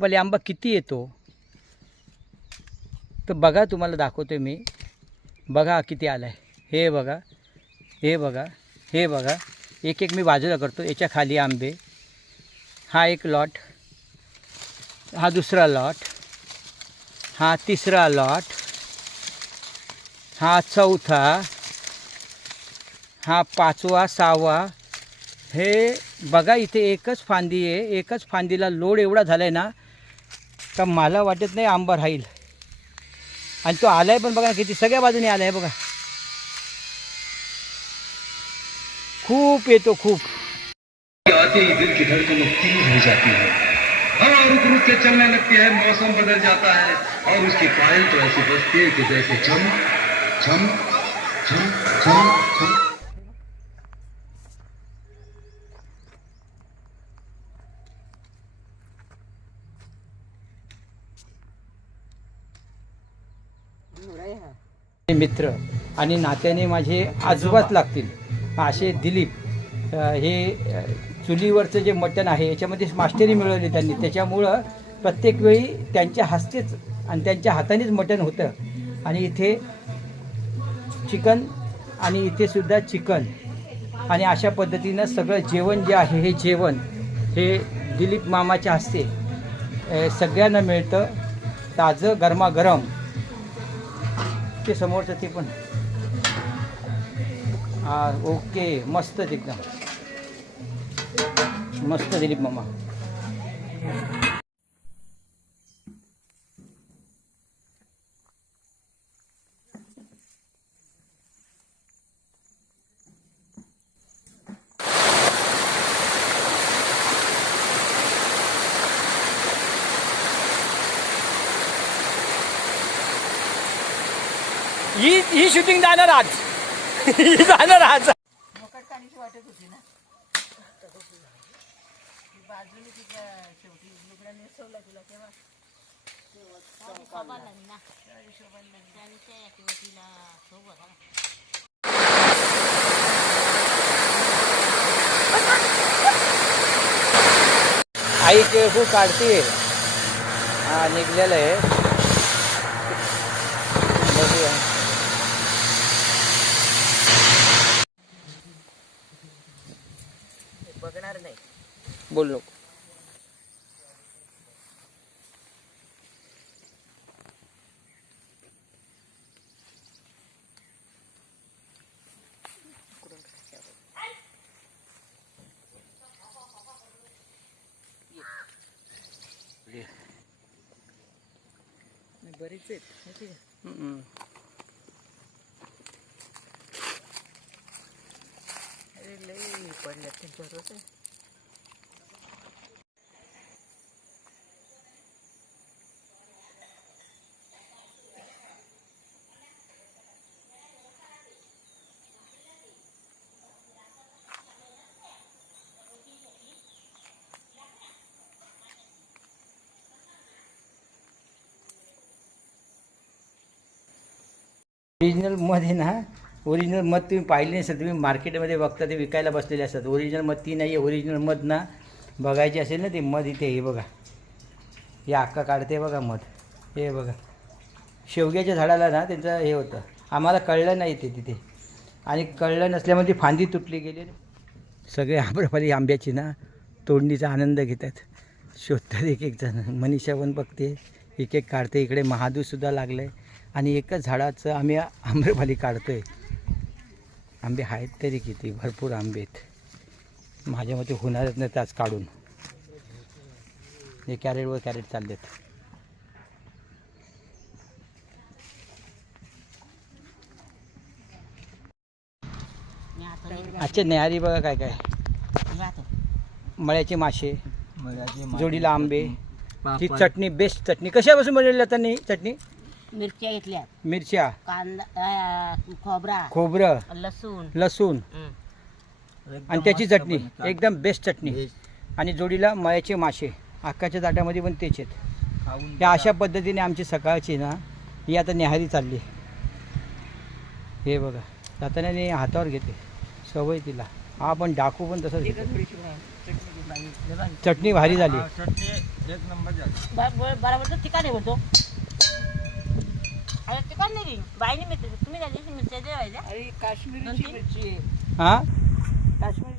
भले आंबा किती येतो तर बघा, तुम्हाला दाखवतो मी. बघा किती आला आहे. हे बघा, हे बघा, हे बघा. एक एक मी बाजूला करतो. याच्या खाली आंबे. हा एक लॉट, हा दुसरा लॉट, हा तिसरा लॉट, हा चौथा, हा पाचवा, सहावा. हे बघा, इथे एकच फांदी आहे. एकच फांदीला लोड एवढा झाला आहे ना का मला वाटत नाही आंबा राहील. आणि तो आला आहे पण बघा किती सगळ्या बाजूने आला आहे बघा. खूप येतो, खूप. आते ही दिल की धड़कन तेज हो जाती है, हवा रुक रुक के चलने लगती है, मौसम बदल जाता है और उसकी पायल तो ऐसी बजती है कि जैसे झम झम झम झम झम. मित्र आणि नात्याने माझे आजोबाच लागतील असे दिलीप. हे चुलीवरचं जे मटण आहे याच्यामध्ये मास्टरी मिळवली त्यांनी. त्याच्यामुळं प्रत्येक वेळी त्यांच्या हस्तेच आणि त्यांच्या हातानेच मटण होतं. आणि इथे चिकन आणि इथे सुद्धा चिकन. आणि अशा पद्धतीनं सगळं जेवण जे आहे हे जेवण हे दिलीप मामाच्या हस्ते सगळ्यांना मिळतं. ताजं गरमागरम. ते समोरचं ते पण ओके, मस्त, एकदम मस्त दिलीप मामा. ही शूटिंग जाणार आज. ही जाणार आज. वाटत होती ना बाजूने तिच्या शेवटी लुगडा नेसवला तुला तेव्हा आई केळफू काढते. हा निघलेलं आहे. बघूया. बघणार नाही. बोल नको. बरीच आहेत. अरे लई पडल्यात त्यांच्यावर. ओरिजिनल मध्ये ना, ओरिजिनल मध तुम्ही पाहिले नसेल, तुम्ही मार्केटमध्ये बघता ते विकायला बसलेले असतात. ओरिजिनल मध ती नाही आहे. ओरिजिनल मध ना बघायची असेल ना ते मध इथे हे बघा. हे अक्का काढते बघा मध. हे बघा, शेवग्याच्या झाडाला ना त्यांचं हे होतं. आम्हाला कळलं नाही ते तिथे. आणि कळलं नसल्यामुळे ती फांदी तुटली गेली. सगळे आम्रपाली आंब्याची ना तोडणीचा आनंद घेतात. शोधतात एक एक जण. मनीषा पण बघते, एक एक काढते. इकडे महादूसुद्धा लागलं आहे. आणि एकच झाडाचं आम्ही आम्रपाली काढतो आहे. आंबे आहेत तरी किती, भरपूर आंबे आहेत. माझ्या मते होणारच नाही त्याच काढून. हे कॅरेटवर कॅरेट चाललेत. अच्छा, न्याहारी बघा काय काय. मळ्याचे मासे, जोडीला आंबे. ती चटणी, बेस्ट चटणी. कशापासून बनवलेली आता नाही चटणी? मिरच्या घेतल्या, मिरच्या, कांदा, खोबरं, लसूण आणि त्याची चटणी. एकदम बेस्ट चटणी. आणि जोडीला मळ्याचे मासे. अक्काच्या ताटामध्ये पण तेच आहेत. या अशा पद्धतीने आमची सकाळची ना ही आता न्याहारी चालली. हे बघा, जाताना हातावर घेते, सवय तिला. हा पण डाकू पण तसंच घेतो. चटणी भारी झाली. बरोबर तिखट आहे बोलतो. अरे तिखट नाही बाईने मिरची तुम्ही त्या दिवशी मिरच्या द्यायच्या. हा काश्मीर